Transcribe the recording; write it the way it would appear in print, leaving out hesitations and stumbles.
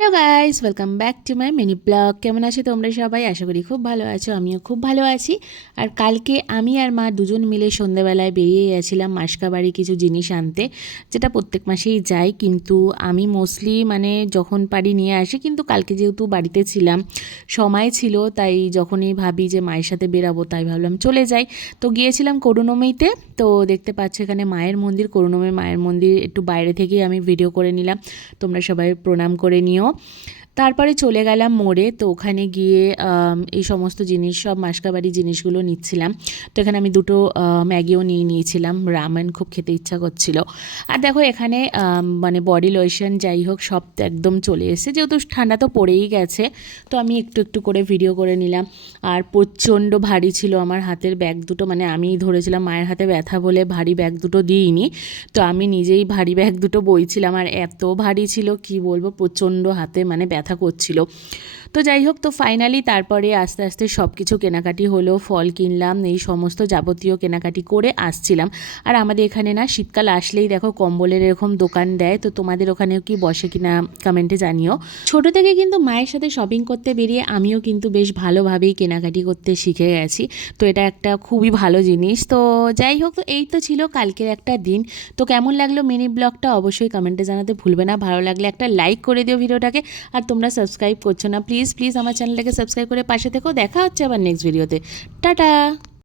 Hello guys, welcome back to my mini blog. কেমন আছো তোমরা সবাই? আশা করি খুব ভালো আছো, আমিও খুব ভালো আছি। আর কালকে আমি আর মা দুজন মিলে সন্ধ্যেবেলায় বেরিয়ে গেছিলাম মাসকাবাড়ি কিছু জিনিস আনতে, যেটা প্রত্যেক মাসেই যাই, কিন্তু আমি মোস্টলি মানে যখন পারি নিয়ে আসি। কিন্তু কালকে যেহেতু বাড়িতে ছিলাম, সময় ছিল, তাই যখনই ভাবি যে মায়ের সাথে বেরাবো তাই ভাবলাম চলে যাই। তো গিয়েছিলাম করুণময়ীতে। তো দেখতে পাচ্ছ এখানে মায়ের মন্দির, করুণময়ী মায়ের মন্দির, একটু বাইরে থেকেই আমি ভিডিও করে নিলাম। তোমরা সবাই প্রণাম করে নিও। তারপরে চলে গেলাম মোড়ে। তো ওখানে গিয়ে এই সমস্ত জিনিস, সব মাসকাবাড়ি জিনিসগুলো নিচ্ছিলাম। তো এখানে আমি দুটো ম্যাগিও নিয়ে নিয়েছিলাম, রামেন খুব খেতে ইচ্ছা করছিল। আর দেখো এখানে মানে বডি লোশন যাই হোক সব তো একদম চলে এসেছে, যেহেতু ঠান্ডা তো পড়েই গেছে। তো আমি একটু একটু করে ভিডিও করে নিলাম। আর প্রচণ্ড ভারী ছিল আমার হাতের ব্যাগ দুটো, মানে আমিই ধরেছিলাম, মায়ের হাতে ব্যথা বলে ভারী ব্যাগ দুটো দিইনি। তো আমি নিজেই ভারী ব্যাগ দুটো বইছিলাম, আর এত ভারী ছিল কি বলবো, প্রচণ্ড হাতে মানে ব্যথা করছিল। তো যাই হোক, তো ফাইনালি তারপরে আস্তে আস্তে সব কিছু কেনাকাটি হলো, ফল কিনলাম, এই সমস্ত যাবতীয় কেনাকাটি করে আসছিলাম। আর আমাদের এখানে না শীতকাল আসলেই দেখো কম্বলের এরকম দোকান দেয়। তো তোমাদের ওখানেও কি বসে কিনা কমেন্টে জানিও। ছোট থেকে কিন্তু মায়ের সাথে শপিং করতে বেরিয়ে আমিও কিন্তু বেশ ভালোভাবেই কেনাকাটি করতে শিখে গেছি। তো এটা একটা খুবই ভালো জিনিস। তো যাই হোক, তো এই তো ছিল কালকের একটা দিন। তো কেমন লাগলো মিনি ব্লগটা অবশ্যই কমেন্টে জানাতে ভুলবে না। ভালো লাগলে একটা লাইক করে দিও ভিডিওটাকে। আর তোমরা সাবস্ক্রাইব করছো না, প্লিজ প্লিজ আমার চ্যানেলটাকে সাবস্ক্রাইব করে পাশে থেকো। দেখা হচ্ছে আবার নেক্সট ভিডিওতে। টাটা।